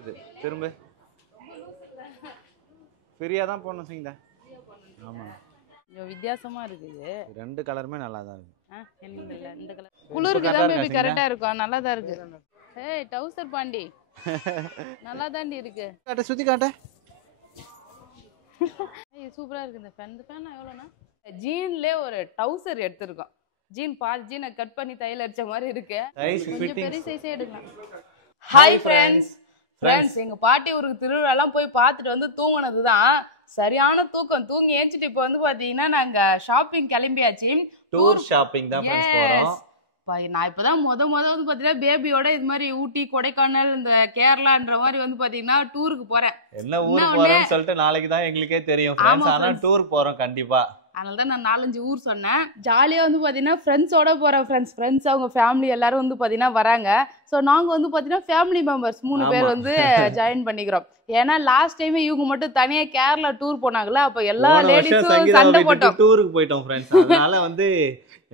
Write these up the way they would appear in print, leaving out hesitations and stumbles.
இது திரும்ப ஃப்ரீயா தான் போடணும் சீங்கடா. ஆமா கொஞ்சம் வித்தியாசமா இருக்குது. ரெண்டு கலருமே நல்லா தான் இருக்கு. எனக்கு இல்ல இந்த கலர் குளிருக்கு தான் பேபி கரெக்டா இருக்கும். நல்லா தான் இருக்கு. ஏய் டவுசர் பாண்டி நல்லா தாண்டி இருக்கு. காட்ட சுத்தி காட்ட. ஏய் சூப்பரா இருக்கு இந்த ஃபேன். இந்த ஃபேன் எவ்வளவுனா ஜீன்ல ஒரு டவுசர் எடுத்துறோம். ஜீன் பாதி ஜீனை கட் பண்ணி தையல் அடிச்ச மாதிரி இருக்கு. கொஞ்சம் பெரிய சைஸே எடுக்கலாம். Hi friends. எங்க பாட்டி ஊருக்கு திருவிழாலாம் போய் பார்த்துட்டு வந்து தூங்குனதுதான் சரியான தூக்கம். தூங்கி ஏஞ்சிட்டு இப்போ வந்து பாத்தீங்கன்னா நாங்க ஷாப்பிங் கிளம்பியாச்சு. டூர் ஷாப்பிங் தான் ஃப்ரெண்ட்ஸ் போறோம். நான் இப்பதான் முத வந்து பாத்தீங்கன்னா பேபியோட இது மாதிரி ஊட்டி கொடைக்கானல் இந்த கேரளான்ற மாதிரி வந்து பாத்தீங்கன்னா டூருக்கு போறேன். என்ன ஊர் போறோம்னு சொல்லிட்டு நாளைக்கு தான் எங்களுக்கே தெரியும் ஃப்ரெண்ட்ஸ். ஆனா டூர் போறோம் கண்டிப்பா. அதனாலதான் நான் 4-5 ஊர் சொன்னேன். ஜாலியா வந்து பாத்தீங்கன்னா ஃப்ரெண்ட்ஸோட போறேன். ஃப்ரெண்ட்ஸ் அவங்க ஃபேமிலி எல்லாரும் வந்து பாத்தீங்கன்னா வராங்க. ஸோ நாங்க வந்து பாத்தீங்கன்னா ஃபேமிலி மெம்பர்ஸ் 3 பேர் வந்து ஜாயின் பண்ணிக்கிறோம். ஏன்னா லாஸ்ட் டைம் இவங்க மட்டும் தனியா கேரளா டூர் போனாங்கல்ல, அப்ப எல்லா லேடிஸும் சண்டை போட்டோம். டூருக்கு போயிட்டோம் ஃப்ரெண்ட்ஸ். அதனால வந்து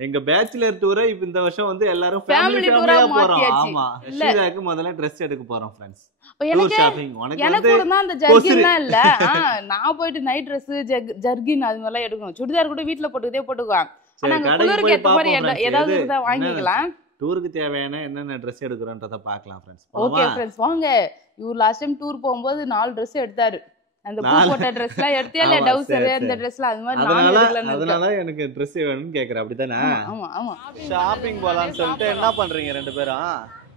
எங்க பேச்சுலர் டூரை இந்த வருஷம் வந்து எல்லாரும் ஃபேமிலி டூரா போறோம். ஆமா ஷீலாக்கு முதல்ல Dress எடுக்க போறோம் ஃப்ரெண்ட்ஸ். எனக்கு கூட அந்த ஜர்கின் தான் இல்ல. நான் போயிட்டு நைட் Dress ஜர்கின் அது மாதிரிலாம் எடுக்கணும். சுடிதார் கூட வீட்டுல போட்டுக்கிட்டே போட்டுக்குவேன். ஆனா குளிருக்கு ஏற்ற மாதிரி ஏதாவது இருந்தா வாங்கிக்கலாம். டூருக்கு தேவையான என்னென்ன Dress எடுக்கிறோன்றத பார்க்கலாம் ஃப்ரெண்ட்ஸ். ஓகே ஃப்ரெண்ட்ஸ் வாங்க. இவர் லாஸ்ட் டைம் டூர் போகும்போது 4 Dress எடுத்தாரு. அந்த பூ போட்ட Dressலாம் எடுத்தியா இல்ல டவுசர் அந்த Dressலாம் அது மாதிரி நான் எடுக்கலாம்னு. அதனால எனக்கு Dress வேணும்னு கேக்குற அப்படிதானே? ஆமா ஆமா. ஷாப்பிங் போலாம்னு சொல்லிட்டு என்ன பண்றீங்க ரெண்டு பேரும்?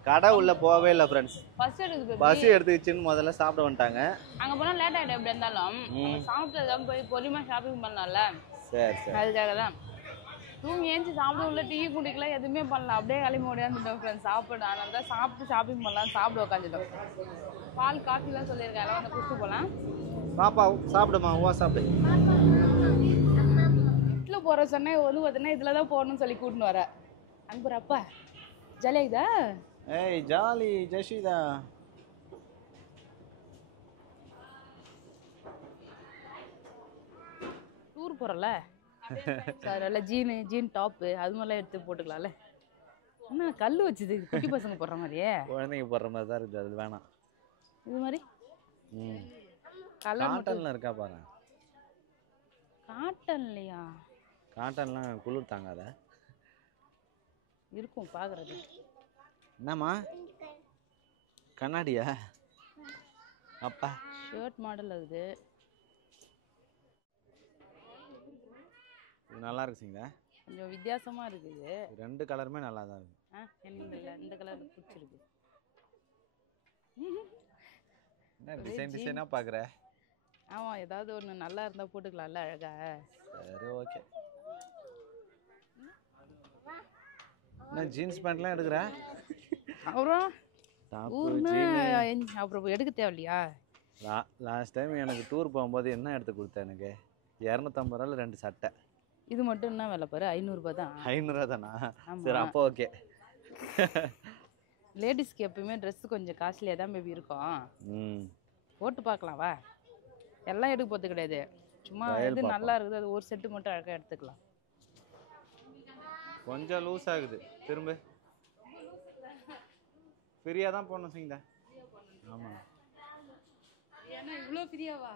கடை உள்ள போவே இல்ல ஃப்ரெண்ட்ஸ். பஸ் எடுத்துக்கிச்சின்னு முதல்ல சாப்பிட வந்துட்டாங்க. அங்க போனா லேட் ஆயிடும். எப்படி இருந்தாலும் சாப்பிட்டதுக்கு போய் பொறுமையா ஷாப்பிங் பண்ணலாம்ல. சரி சரி. அதுக்காக தான் தூங்கி ஏஞ்சி சாப்பிட உள்ள டீ குடிக்கலாம் எதுவுமே பண்ணலாம். அப்படியே கிளம்பி ஓடியாந்துட்டோம் ஃப்ரெண்ட்ஸ் சாப்பிட. அதனால தான் சாப்பிட்டு ஷாப்பிங் பண்ணலாம் சாப்பிட உட்காந்துட்டோம். பால் காஃபிலாம் சொல்லியிருக்காங்க வந்து குடிச்சு போகலாம். பாப்பா சாப்பிடுமா ஓ சாப்பிடு. வீட்டில் போகிற சொன்னே வந்து பார்த்தீங்கன்னா இதில் தான் போகணும்னு சொல்லி கூட்டின்னு வர அனுப்புறப்பா ஜாலியாகுதா? ஏய் ஜாலி ஜஷிதா. டூர் போகிறோம்ல அதனால ஜீன் டாப்பு அது மாதிரிலாம் எடுத்து போட்டுக்கலாம்ல. என்ன கல் வச்சுது குட்டி பசங்க போடுற மாதிரியே? குழந்தைங்க போடுற மாதிரி தான் இருக்குது. அது வேணாம். இது மாதிரி காட்டன்ல இருக்கா பாரு. காட்டன்லையா? காட்டன்லாம் குளிர் தாங்காத இருக்கும் பாக்குறது. என்னம்மா கண்ணாடியா? அப்பா ஷர்ட் மாடல் அது. இது நல்லா இருக்குங்க. கொஞ்சம் வித்தியாசமா இருக்குது. ரெண்டு கலருமே நல்லா தான் இருக்கு. எனக்கு இல்ல இந்த கலர் பிடிச்சிருக்கு. என்ன டிசைனா பாக்குற? ஆமா ஏதாவது ஒண்ணு நல்லா இருந்தா போட்டுக்கலாம்ல அழகா. சரி ஓகே. நான் ஜீன்ஸ் பேண்ட்லாம் எடுக்கற. அப்புறம் அப்புறம் எடுக்க தேவையில்லையா? லாஸ்ட் டைம் எனக்கு டூர் போகும்போது என்ன எடுத்து கொடுத்த எனக்கு 250 ரூபாய்ல 2 சட்டை. இது மட்டும் என்ன விலை பாரு 500 ரூபாய் தான். 500 தானா? சரி அப்போ ஓகே. லேடிஸ்க்கு எப்பவுமே Dress கொஞ்சம் காஸ்ட்லியா தான் பேபி இருக்கும். போட்டு பார்க்கலாம் வா. எல்லாம் எடுக்க போறது கிடையாது. சும்மா எது நல்லா இருக்குது அது ஒரு செட் மட்டும் அழகா எடுத்துக்கலாம். கொஞ்சம் லூஸ் ஆகுது. திரும்ப ஃப்ரீயா தான் போடணும் சீங்கடா. ஆமா. ஏன்னா இவ்ளோ ஃப்ரீயாவா?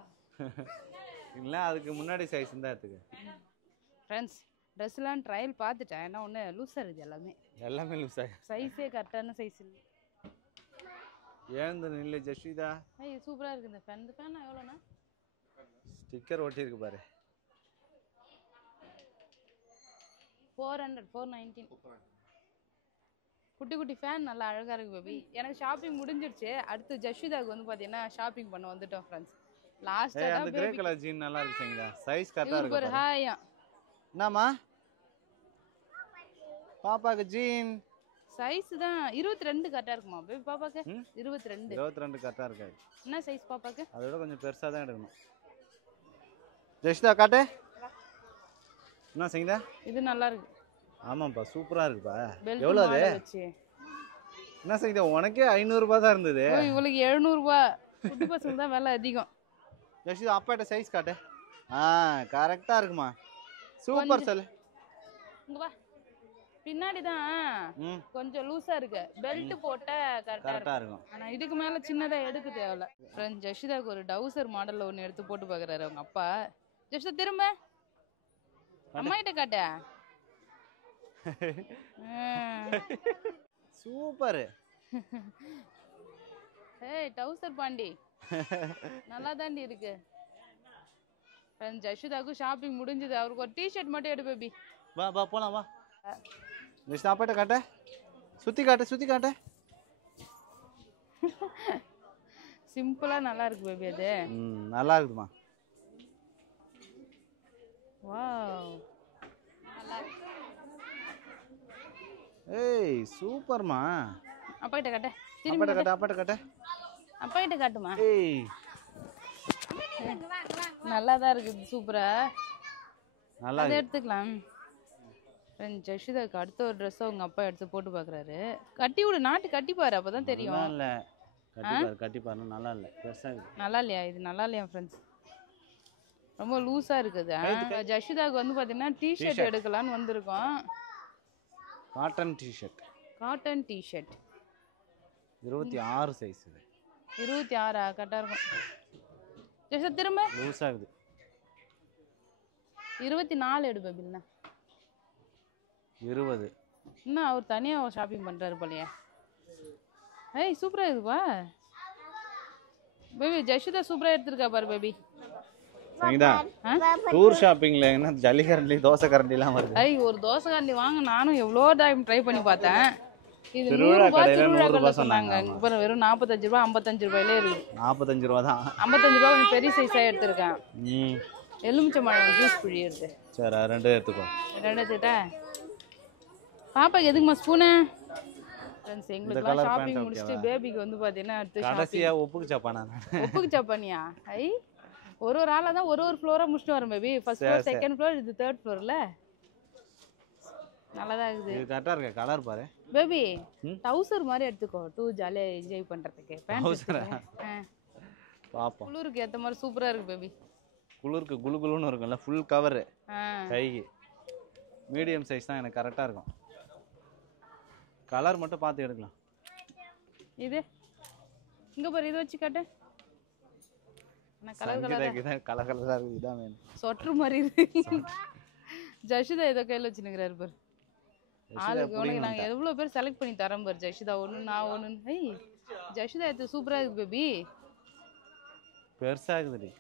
இல்ல அதுக்கு முன்னாடி சைஸ் இருந்தா எடுத்துக்க. ஃப்ரெண்ட்ஸ் ட்ரெஸ்லாம் ட்ரையல் பார்த்துட்டேன். என்ன ஒன்று லூஸாக இருக்குது எல்லாமே லூஸாக சைஸே கரெக்டான சைஸ் இல்லை. ஏன் நில்லை ஜஷிதா? ஐய் சூப்பராக இருக்குது இந்த ஃபேன். இந்த ஃபேன் எவ்வளோண்ணா? ஸ்டிக்கர் ஒட்டியிருக்கு பாரு. 419. குட்டி குட்டி ஃபேன் நல்லா அழகாக இருக்குது பேபி. எனக்கு ஷாப்பிங் முடிஞ்சிருச்சு. அடுத்து ஜஷிதாவுக்கு வந்து பார்த்தீங்கன்னா ஷாப்பிங் பண்ண வந்துட்டோம் ஃப்ரெண்ட்ஸ். லாஸ்ட் அந்த கிரே கலர் ஜீன் நல்லா இருக்குங்க. சைஸ் கரெக்டா இருக்கு பாரு. ஹாய் என்னம்மா பாப்பாக்கு ஜீன் சைஸ் தான் 22 கரெக்டா இருக்குமா பேபி? பாப்பாக்கு 22 கரெக்டா இருக்கு. என்ன சைஸ் பாப்பாக்கு? அதோட கொஞ்சம் பெருசா தான் எடுக்கணும். ஜெஷ்தா காட்டு. என்ன செய்யுங்க? இது நல்லா இருக்கு. ஆமாப்பா சூப்பரா இருக்குப்பா. எவ்வளவு அது? என்ன செய்யுங்க? உனக்கே 500 ரூபாய் தான் இருந்தது. ஓ இவளுக்கு 700 ரூபாய். குட்டி பசங்க தான் விலை அதிகம். ஜெஷ்தா அப்பாட்ட சைஸ் காட்டு. கரெக்டா இருக்குமா? சூப்பர் செல். இங்க வா. பின்னாடி தான் கொஞ்சம் லூசா இருக்கு. பெல்ட் போட்டா கரெக்டா இருக்கும். ஆனா இதுக்கு மேல சின்னதா எடுக்க தேவையில்ல. ஃப்ரெண்ட் ஜஷிதாக்கு ஒரு டவுசர் மாடல்ல ஒன்னு எடுத்து போட்டு பாக்குறாரு அவங்க அப்பா. ஜஷிதா திரும்ப அம்மா கிட்ட காட்ட. சூப்பர். ஏய் டவுசர் பாண்டி நல்லா தாண்டி இருக்கு. ஃப்ரெண்ட் ஜஷிதாக்கு ஷாப்பிங் முடிஞ்சது. அவருக்கு ஒரு டி-ஷர்ட் மட்டும் எடு பேபி. வா வா போலாம் வா. நீ ஸ்டாப்பேட்ட காட்ட. சுத்தி காட்ட. சிம்பிளா நல்லா இருக்கு பேபி அது. நல்லா இருக்குமா. வாவ். நல்லா இருக்கு. ஏய் சூப்பர்மா. அப்பா கிட்ட காட்ட. அப்பாட்ட காட்ட. அப்பா கிட்ட காட்டுமா. ஏய் நல்லா தான் இருக்கு. சூப்பரா. நல்லா அதை எடுத்துக்கலாம். ஜஷிதாக்கு அடுத்த ஒரு ட்ரெஸ் அவங்க அப்பா எடுத்து போட்டு பாக்குறாரு. கட்டி விடு, நாட்டு கட்டி பாரு, அப்பதான் தெரியும். இல்ல கட்டி பாரு. நல்லா இல்ல. பெருசா இருக்கு. நல்லா இல்லையா? இது நல்லா இல்லையா ஃப்ரெண்ட்ஸ்? ரொம்ப லூஸா இருக்குது. ஜஷிதாக்கு வந்து பாத்தீங்கன்னா டி-ஷர்ட் எடுக்கலாம்னு வந்திருக்கோம். Cotton T-shirt. 26 சைஸ் இது. 26 கரெக்டா இருக்கும். ஜஷிதா திரும்ப லூஸா இருக்குது. 24 எடு பேபில்னா. 20. இன்னும் அவர் தனியா ஷாப்பிங் பண்றாரு போலயே. ஏய் சூப்பரா இருக்குப்பா பேபி. ஜஷிதா சூப்பரா எடுத்துருக்கா பாரு பேபி. சங்கீதா டூர் ஷாப்பிங்ல என்ன ஜல்லி கரண்டி தோசை கரண்டி எல்லாம் வருது. ஐய் ஒரு தோசை கரண்டி வாங்க நானும் எவ்வளோ டைம் ட்ரை பண்ணி பார்த்தேன். இது திருவிழா கடையில 100 ரூபாய் சொன்னாங்க. இப்போ வெறும் 45 ரூபாய் 55 ரூபாயிலே இருக்கு. 45 ரூபாய் தான். 55 ரூபாய் கொஞ்சம் பெரிய சைஸா எடுத்திருக்கேன். எலுமிச்சம்பழம் ஜூஸ் பிழி எடுத்து. சரி 2 எடுத்துக்கோ. 2 எடுத்துட்டா. பாப்பாக்கு எதுக்குமா ஸ்பூனு? ஃப்ரெண்ட்ஸ் எங்களுக்கு ஷாப்பிங் முடிச்சிட்டு பேபிக்கு வந்து பாத்தீங்கன்னா அடுத்து கடைசியா ஒப்புக்கு சப்பானா. ஒப்புக்கு சப்பானியா? ஐ ஒரு ஆளா தான் ஒரு ஃப்ளோரா முடிச்சிட்டு வரோம் baby. First floor, second floor, இது தேர்ட் ஃப்ளோர்ல. நல்லதா இருக்குது. இது கரெக்ட்டா இருக்கு. கலர் பாரு பேபி. டவுசர் மாதிரி எடுத்துக்கோ. டூ ஜாலியா என்ஜாய் பண்றதுக்கு. டவுசரா? பாப்போம். குளிருக்கு ஏத்த மாதிரி சூப்பரா இருக்கு பேபி. குளிருக்கு குளுகுளுன்னு இருக்கும்ல. Full cover. கைக்கு மீடியம் சைஸ் தான் எனக்கு கரெக்டா இருக்கும். கலர் மட்டும் பார்த்து எடுக்கலாம். இது இங்க பாரு, இது வச்சு காட்டு. நான் கலர் கலரா இருக்கு. இதான் வேணும். சொட்டர் மாதிரி இருக்கு. ஜஷிதா ஏதோ கையில வச்சுக்கிறாரு பாரு. ஆளுக்கு உனக்கு நாங்க எவ்வளவு பேர் செலக்ட் பண்ணி தரோம் பாரு. ஜஷிதா ஒண்ணு, நான் ஒண்ணு. ஏய் ஜஷிதா இது சூப்பரா இருக்கு பேபி. பெருசா இருக்குடி.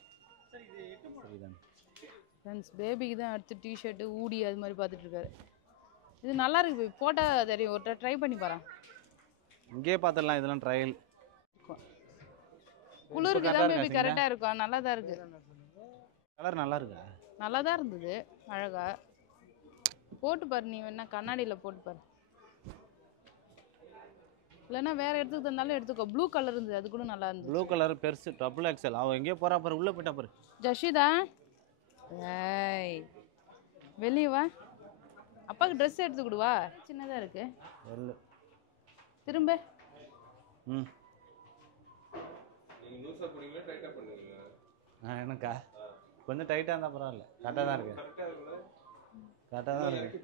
ஃப்ரெண்ட்ஸ் பேபிக்கு தான் அடுத்து டி-ஷர்ட் ஊடி அது மாதிரி பார்த்துட்டு இருக்காரு. இது நல்லா இருக்கு பேபி. போட்டா தெரியும். ஒரு ட்ரை பண்ணி பாரு. இங்கே பார்த்துடலாம். இதெல்லாம் ட்ரையல். குளிருக்கு தான் பேபி கரெக்டா இருக்கும். நல்லா தான் இருக்கு. கலர் நல்லா இருக்கு. நல்லா தான் இருந்தது. அழகா போட்டு பாரு. நீ வேணா கண்ணாடியில போட்டு பாரு. இல்லைன்னா வேற இடத்துக்கு தந்தாலும் எடுத்துக்கோ. ப்ளூ கலர் இருந்தது, அது கூட நல்லா இருந்தது. ப்ளூ கலர் பெருசு டபுள் எக்ஸ்எல். அவ எங்கேயோ போறா பாரு. உள்ள போயிட்டா பாரு ஜஷிதா. ஏய் வெளியே வா. அப்பாக்கு ட்ரெஸ் எடுத்து கொடுவா. சின்னதா இருக்கு. திரும்ப எனக்கா கொஞ்சம் டைட்டா இருந்தா பரவாயில்ல. கரெக்டா தான் இருக்கு. கரெக்டா தான் இருக்கு.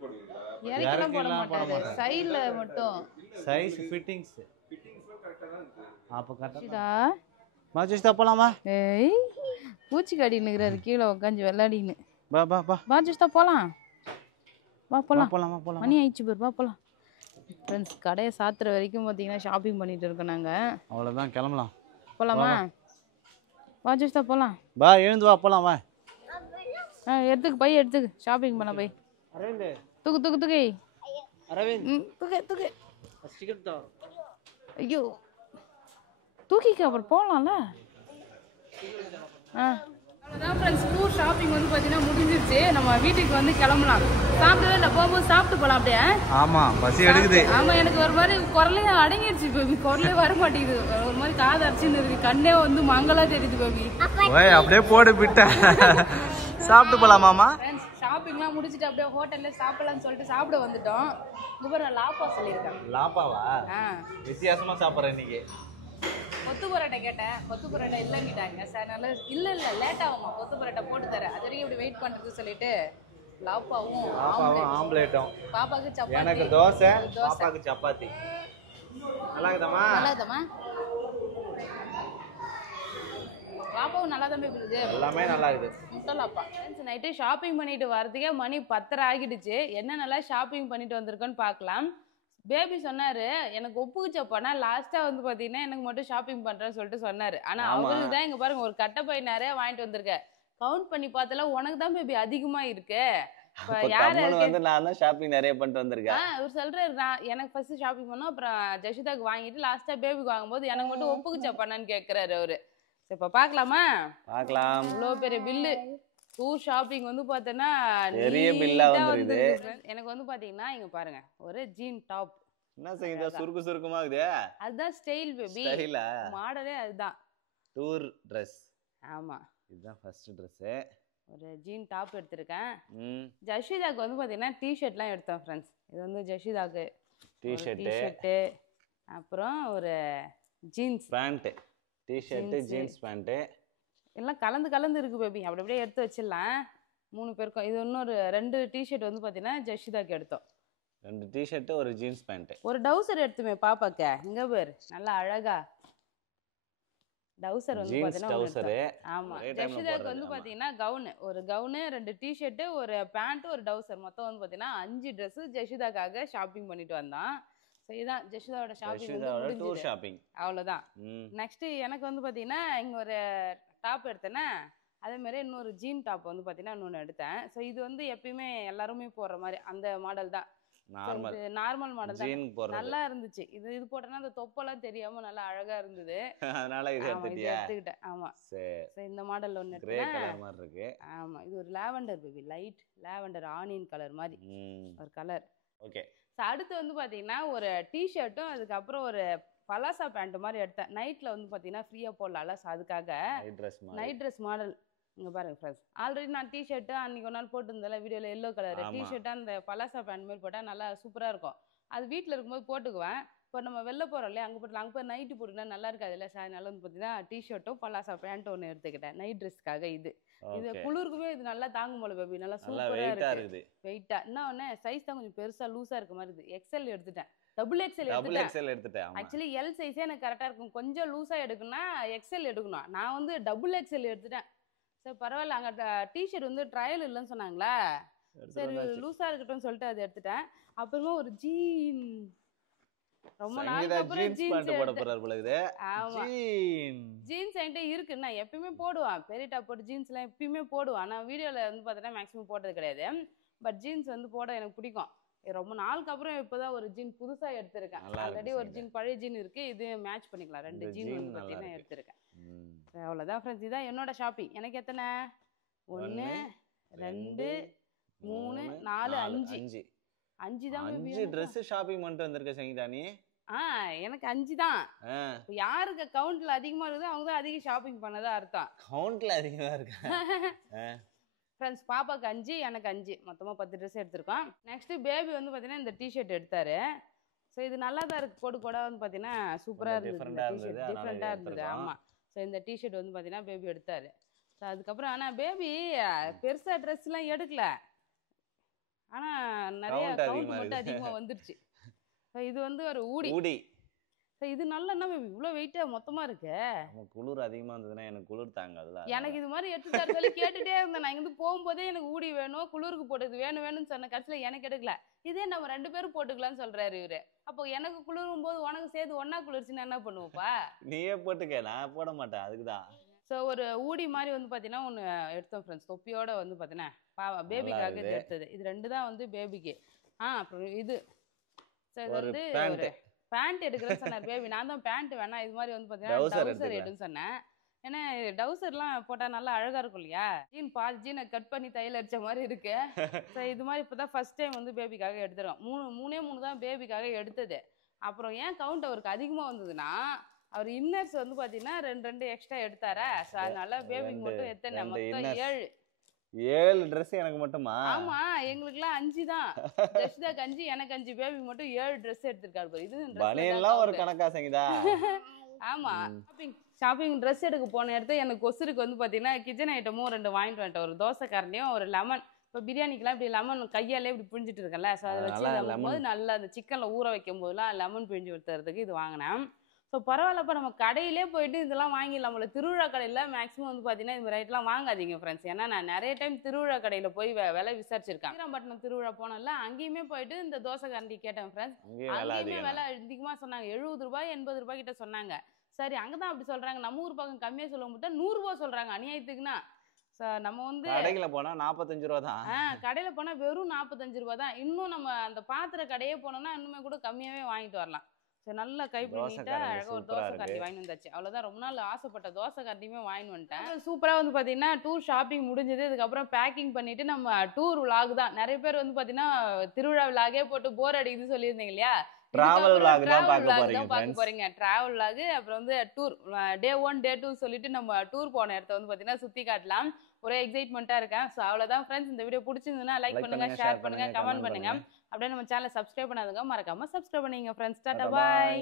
இறக்கலாம் போட மாட்டாரு. சைடுல மட்டும் சைஸ் ஃபிட்டிங்ஸ். அப்ப கரெக்டா. ஜஷிதா மாஜிஸ்தா போலாமா? ஏய் பூச்சி கடினுக்குறாரு கீழே உட்காந்து விளையாடின்னு. பா பா பா மாஜிஸ்தா போலாம். வா போலாம். போலாமா? போலாம். மணி ஆயிடுச்சு பாரு. வா போலாம். ஃப்ரெண்ட்ஸ் கடையை சாத்துற வரைக்கும் பார்த்தீங்கன்னா ஷாப்பிங் பண்ணிட்டு இருக்கோம் நாங்க. அவ்வளோதான் கிளம்பலாம். போலாமா? வா ஜஸ்தா போலாம். வா எழுந்து வா போலாம் வா. எடுத்துக்கு பை எடுத்துக்கு. ஷாப்பிங் பண்ண பை. அரவிந்த் தூக்கு தூக்கு தூக்கு. அரவிந்த் தூக்கு தூக்கு. டிக்கெட் தா. ஐயோ தூக்கிக்க அப்புறம் போகலாம்ல. அவ்வளோதான் ஃப்ரெண்ட்ஸ். டூர் ஷாப்பிங் வந்து பார்த்தீங்கன்னா முடிஞ்சிருச்சு. நம்ம வீட்டுக்கு வந்து கிளம்பலாம். சாப்பிடவே இல்லை. போகும்போது சாப்பிட்டு போகலாம் அப்படியே. ஆமாம் பசி எடுக்குது. ஆமாம் எனக்கு ஒரு மாதிரி குரலே அடங்கிடுச்சு பேபி. குரலே வர மாட்டேங்குது. ஒரு மாதிரி காது அரைச்சின்னு இருக்கு. கண்ணே வந்து மங்களா தெரியுது பேபி. அப்படியே போடு விட்ட. சாப்பிட்டு போகலாமாமா? ஷாப்பிங்லாம் முடிச்சுட்டு அப்படியே ஹோட்டல்ல சாப்பிடலாம்னு சொல்லிட்டு சாப்பிட வந்துட்டோம். இப்போ நான் லாப்பா சொல்லியிருக்கேன். லாப்பாவா? வித்தியாசமா சாப்பிட்றேன் இன்னைக்கு. கொத்து பரோட்டா கேட்டேன். கொத்து பரோட்டா இல்லைங்கிட்டாங்க. சார் நல்லா இல்லை லேட் ஆகுமா கொத்து பரோட்டா போட்டு தரேன். அது வரைக்கும் இப்படி வெயிட் பண்ணுறது சொல்லிட்டு லாப்பாவும் ஆம்லேட்டும். பாப்பாக்கு சப்பாத்தி. எனக்கு தோசை, பாப்பாக்கு சப்பாத்தி. நல்லா இருக்குதாமா? நல்லா இருக்குதாமா? லாப்பாவும் நல்லா தான் இருக்குது. எல்லாமே நல்லா இருக்குது. முட்டை லாப்பா. ஃப்ரெண்ட்ஸ் நைட்டு ஷாப்பிங் பண்ணிட்டு வரதுக்கே மணி 10:30 ஆகிடுச்சு. என்னென்னலாம் ஷாப்பிங் பண்ணிட்டு வந்திருக்கோன்னு பார்க்கலாம். பேபி சொன்னாரு எனக்கு ஒப்புக்குச்சப்பானா லாஸ்டா வந்து பாத்தீங்கன்னா எனக்கு மட்டும் ஷாப்பிங் பண்றேன்னு சொல்லிட்டு சொன்னாரு. ஆனா அவங்களுக்கு தான் இங்க பாருங்க ஒரு கட்டை பை நிறைய வாங்கிட்டு வந்திருக்க. கவுண்ட் பண்ணி பார்த்தல உனக்கு தான் பேபி அதிகமா இருக்கு. நான் தான் ஷாப்பிங் நிறைய பண்ணிட்டு வந்திருக்கேன். இவர் சொல்றாரு நான் எனக்கு ஃபர்ஸ்ட் ஷாப்பிங் பண்ணோம், அப்புறம் ஜஷிதாக்கு வாங்கிட்டு லாஸ்டா பேபிக்கு வாங்கும்போது எனக்கு மட்டும் ஒப்புக்குச்சப்பானான்னு கேட்கிறாரு அவரு. இப்ப பாக்கலாமா? பாக்கலாம். இவ்வளவு பெரிய பில்லு டூர் ஷாப்பிங் வந்து பார்த்தேன்னா பெரிய பில்லா வந்துருது. எனக்கு வந்து பாத்தீங்கன்னா இங்க பாருங்க ஒரு ஜீன் டாப். என்ன செய்யுதா சுருக்கு சுருக்குமா இருக்குது? அதுதான் ஸ்டைல் பேபி. ஸ்டைலா? மாடலே அதுதான். Tour Dress. ஆமா. இதுதான் ஃபர்ஸ்ட் Dress. ஒரு ஜீன் டாப் எடுத்திருக்கேன். ஜஷிதாக்கு வந்து பாத்தீங்கன்னா டி-ஷர்ட்லாம் எடுத்தோம் ஃப்ரெண்ட்ஸ். இது வந்து ஜஷிதாக்கு டி-ஷர்ட், அப்புறம் ஒரு jeans pant. T shirt, jeans pant எல்லாம் கலந்து கலந்து இருக்கு பேபி. அப்படி அப்படியே எடுத்து வச்சிடலாம் 3 பேருக்கும். இது இன்னொரு 2 டி-ஷர்ட் வந்து பாத்தீங்கன்னா ஜஷிதாக்கு எடுத்தோம். 2 டி-ஷர்ட், ஒரு ஜீன்ஸ் பேண்ட். ஒரு டவுசர் எடுத்துமே பாப்பாக்க. இங்க பேர் நல்லா அழகா டவுசர் வந்து பாத்தீங்கன்னா. ஆமா. ஜஷிதாக்கு வந்து பாத்தீங்கன்னா கவுன், ஒரு கவுனு, 2 டி-ஷர்ட், ஒரு பேண்ட், ஒரு டவுசர், மொத்தம் வந்து பாத்தீங்கன்னா 5 Dress ஜஷிதாக்காக ஷாப்பிங் பண்ணிட்டு வந்தான். இதுதான் ஜஷிதாவோட ஷாப்பிங். அவ்வளவுதான். நெக்ஸ்ட் எனக்கு வந்து பாத்தீங்கன்னா இங்க ஒரு டாப் எடுத்தேன்னா அதே மாதிரி இன்னொரு ஜீன் டாப் வந்து பாத்தீங்கன்னா இன்னொன்னு எடுத்தேன். ஸோ இது வந்து எப்பயுமே எல்லாருமே போடுற மாதிரி அந்த மாடல் தான். நார்மல் மாடல் தான். நல்லா இருந்துச்சு. இது போட்டேன்னா அந்த தொப்பெல்லாம் தெரியாம நல்லா அழகா இருந்தது. அதனால இது எடுத்துக்கிட்டேன். ஆமா. சரி இந்த மாடல் ஒன்னு இருக்கு. ஆமா. இது ஒரு lavender baby, light lavender onion colour மாதிரி ஒரு கலர். ஓகே. அடுத்து வந்து பாத்தீங்கன்னா ஒரு டி-ஷர்ட்டும் அதுக்கப்புறம் ஒரு பலாசா பேண்ட் மாதிரி எடுத்தேன். நைட்ல வந்து பாத்தீங்கன்னா ஃப்ரீயா போடலாம்ல, அதுக்காக நைட் ட்ரெஸ் மாடல். இங்க பாருங்க ஃப்ரெண்ட்ஸ், ஆல்ரெடி நான் டி-ஷர்ட் அன்னைக்கு ஒரு நாள் போட்டுருந்தேன்ல வீடியோல எல்லோ கலர் டி-ஷர்ட், அந்த பலாசா பேண்ட் மாதிரி போட்டா நல்லா சூப்பரா இருக்கும். அது வீட்டுல இருக்கும்போது போட்டுக்குவேன். இப்போ நம்ம வெளில போறோம் இல்லையா, அங்க போட்டு அங்கே போய் நைட்டு போட்டுக்கிட்டா நல்லா இருக்காது இல்லை சார். அதனால வந்து பார்த்தீங்கன்னா டி-ஷர்ட்டும் பலாசா பேண்ட் ஒன்று எடுத்துக்கிட்டேன் நைட் ட்ரெஸ்க்காக. இது குளிருக்குமே இது நல்லா தாங்கும் போல பேபி. நல்லா சூப்பரா இருக்கு. வெயிட்டா என்ன ஒன்று சைஸ் தான் கொஞ்சம் பெருசா லூஸா இருக்க மாதிரி இருக்குது. எக்ஸ்எல் எடுத்துட்டேன். டபுள் எக்ஸ்எல் எடுத்துட்டேன். ஆக்சுவலி எல் சைஸே எனக்கு கரெக்டா இருக்கும். கொஞ்சம் லூஸா எடுக்கணும்னா எக்ஸ்எல் எடுக்கணும். நான் வந்து டபுள் எக்ஸ்எல் எடுத்துட்டேன். சரி பரவாயில்ல. அங்கே டிஷர்ட் வந்து ட்ரையல் இல்லைன்னு சொன்னாங்களா, சரி லூஸா இருக்கட்டும் சொல்லிட்டு அதை எடுத்துட்டேன். அப்புறமா ஒரு ஜீன், ரொம்ப நாளுக்கு அப்புறம் ஜீன்ஸ் என்கிட்ட இருக்கு. நான் எப்பயுமே போடுவேன். பெரிய டாப் போட்டு ஜீன்ஸ் எல்லாம் எப்பயுமே போடுவேன். ஆனா வீடியோல வந்து பார்த்தீங்கன்னா மேக்ஸிமம் போட்டது கிடையாது. பட் ஜீன்ஸ் வந்து போட எனக்கு பிடிக்கும். ரொம்ப நாளுக்கு அப்புறம் இப்போதான் ஒரு ஜீன் புதுசா எடுத்திருக்கேன். ஆல்ரெடி ஒரு ஜீன் பழைய ஜீன் இருக்கு, இது மேட்ச் பண்ணிக்கலாம். 2 ஜீன் வந்து பார்த்தீங்கன்னா எடுத்திருக்கேன். அவ்வளோதான் ஃப்ரெண்ட்ஸ். இதான் என்னோட ஷாப்பிங். எனக்கு எத்தனை 1 2 3 4 5 5 தான் 5 Dress ஷாப்பிங் பண்ணிட்டு வந்திருக்க சங்கீதா நீ. எனக்கு 5 தான். யாருக்கு கவுண்ட்ல அதிகமா இருக்குதோ அவங்க தான் அதிக ஷாப்பிங் பண்ணதா அர்த்தம். கவுண்ட்ல அதிகமா இருக்கு ஃப்ரெண்ட்ஸ். பாப்பாக்கு 5, எனக்கு 5, மொத்தமா 10 Dress எடுத்திருக்கோம். நெக்ஸ்ட் பேபி வந்து பாத்தீங்கன்னா இந்த டி-ஷர்ட் எடுத்தாரு. ஸோ இது நல்லா தான் இருக்கு. போட்டு கூட வந்து பாத்தீங்கன்னா சூப்பரா இருந்தது. டிஃப்ரெண்டா இருந்தது. ஆமா. ஸோ இந்த டி-ஷர்ட் வந்து பாத்தீங்கன்னா பேபி எடுத்தாரு. ஸோ அதுக்கப்புறம் ஆனா பேபி பெருசா ட்ரெஸ் எல்லாம் எடுக்கல. ஆனா நிறைய கவுண்ட் மட்டும் அதிகமா வந்துருச்சு. இது வந்து ஒரு ஊடி. இது நல்லா என்ன பேபி இவ்வளவு வெயிட்டா மொத்தமா இருக்கு. குளிர் அதிகமா இருந்ததுன்னா எனக்கு குளிர் தாங்கல. எனக்கு இது மாதிரி எடுத்து தர சொல்லி கேட்டுட்டே இருந்தேன். நான் இங்கிருந்து போகும்போதே எனக்கு ஊடி வேணும், குளிருக்கு போட்டது வேணும்னு சொன்ன. கடைசியில எனக்கு எடுக்கல. இதே நம்ம 2 பேரும் போட்டுக்கலாம்னு சொல்றாரு இவரு. அப்போ எனக்கு குளிரும் போது உனக்கு சேர்த்து ஒன்னா குளிர்ச்சுன்னா என்ன பண்ணுவோப்பா? நீயே போட்டுக்க, நான் போட மாட்டேன். அதுக்குதான். ஸோ ஒரு ஊடி மாதிரி வந்து பார்த்தீங்கன்னா ஒன்று எடுத்தோம் ஃப்ரெண்ட்ஸ். தொப்பியோட வந்து பார்த்தீங்கன்னா பேபிக்காக இது எடுத்தது. இது 2 தான் வந்து பேபிக்கு. அப்புறம் இது ஸோ இது வந்து ஒரு பேண்ட் எடுக்கிறேன்னு சொன்னார் பேபி. நான் தான் பேண்ட் வேணாம், இது மாதிரி வந்து பார்த்தீங்கன்னா டவுசர் எடுன்னு சொன்னேன். ஏன்னா டவுசர்லாம் போட்டால் நல்லா அழகாக இருக்கும் இல்லையா. ஜீனை கட் பண்ணி தையல் அடித்த மாதிரி இருக்கு. ஸோ இது மாதிரி இப்போ தான் ஃபர்ஸ்ட் டைம் வந்து பேபிக்காக எடுத்துருக்கோம். 3 தான் பேபிக்காக எடுத்தது. அப்புறம் ஏன் கவுண்ட் அவருக்கு அதிகமாக வந்ததுன்னா அவர் இன்னர்ஸ் வந்து பார்த்தீங்கன்னா 2 எக்ஸ்ட்ரா எடுத்தாரா. ஸோ அதனால பேபிக்கு மட்டும் எத்தனை மொத்தம் 7 Dress எனக்கு மட்டுமா? ஆமா, எங்களுக்குலாம் 5 தான். ஜஷ்தாக்கு 5, எனக்கு 5, பேபிக்கு மட்டும் 7 Dress எடுத்திருக்காரு. இது பனியன்லாம் ஒரு கணக்கா சங்கீதா? ஆமா. ஷாப்பிங் ட்ரெஸ் எடுக்க போன இடத்துல எனக்கு கொசுருக்கு வந்து பார்த்தீங்கன்னா கிச்சன் ஐட்டமும் 2 வாங்கிட்டு வந்துட்டேன். ஒரு தோசை கரண்டியும் ஒரு லெமன். இப்போ பிரியாணிக்கெல்லாம் இப்படி லெமன் கையாலே இப்படி புழிஞ்சிட்டு இருக்கேன்ல, ஸோ அதை வச்சு போது நல்லா அந்த சிக்கனில் ஊற வைக்கும் போதெல்லாம் லெமன் பிழிஞ்சு ஊற்றுறதுக்கு இது வாங்கினேன். ஸோ பரவாயில்லப்பா, நம்ம கடையிலே போயிட்டு இதெல்லாம் வாங்கிடலாம் போல. திருவிழா கடையில் மேக்ஸிமம் வந்து பார்த்தீங்கன்னா இந்த ரேட்லாம் வாங்காதீங்க ஃப்ரெண்ட்ஸ். ஏன்னா நான் நிறைய டைம் திருவிழா கடையில் போய் விலை விசாரிச்சிருக்கேன். ஸ்ரீரங்கப்பட்டினம் திருவிழா போனோம்ல, அங்கேயுமே போயிட்டு இந்த தோசை கரண்டி கேட்டேன் ஃப்ரெண்ட்ஸ். அங்கேயுமே விலை அதிகமாக சொன்னாங்க, 70 ரூபாய் 80 ரூபாய் கிட்ட சொன்னாங்க. சரி அங்கே தான் அப்படி சொல்கிறாங்க, நம்ம ஊர் பக்கம் கம்மியாக சொல்ல முடியாது, 100 ரூபா சொல்கிறாங்க அநியாயத்துக்குன்னா. நம்ம வந்து கடையில போனா 45 ரூபா தான். கடையில் போனால் வெறும் 45 ரூபா தான். இன்னும் நம்ம அந்த பாத்திர கடையே போனோம்னா இன்னுமே கூட கம்மியாகவே வாங்கிட்டு வரலாம். சரி நல்லா கைப்பிடி நீட்டா அழகாக ஒரு தோசை கரண்டி வாங்கி வந்தாச்சு. அவ்வளோதான், ரொம்ப நாள் ஆசைப்பட்ட தோசை கரண்டியுமே வாங்கி வந்துட்டேன். சூப்பராக வந்து பார்த்தீங்கன்னா டூர் ஷாப்பிங் முடிஞ்சது. இதுக்கப்புறம் பேக்கிங் பண்ணிட்டு நம்ம டூர் விலாக் தான். நிறைய பேர் வந்து பார்த்தீங்கன்னா திருவிழா விலாகே போட்டு போர் அடிக்குதுன்னு சொல்லியிருந்தீங்க இல்லையா. டிராவல் விலாக் தான் பார்க்க போறீங்க. டிராவல் விலாக், அப்புறம் வந்து டூர் டே 1 டே 2 சொல்லிட்டு நம்ம டூர் போன இடத்த வந்து பார்த்தீங்கன்னா சுற்றி காட்டலாம். ஒரே எக்ஸைட்மெண்ட்டாக இருக்கேன். ஸோ அவ்வளோதான் ஃப்ரெண்ட்ஸ், இந்த வீடியோ பிடிச்சிருந்ததுன்னா லைக் பண்ணுங்க, ஷேர் பண்ணுங்க, கமெண்ட் பண்ணுங்க. அப்படியே நம்ம சேனலை சப்ஸ்கிரைப் பண்ணாதுங்க மறக்காம சப்ஸ்கிரைப் பண்ணிங்க ஃப்ரெண்ட்ஸ். டாடா பாய்.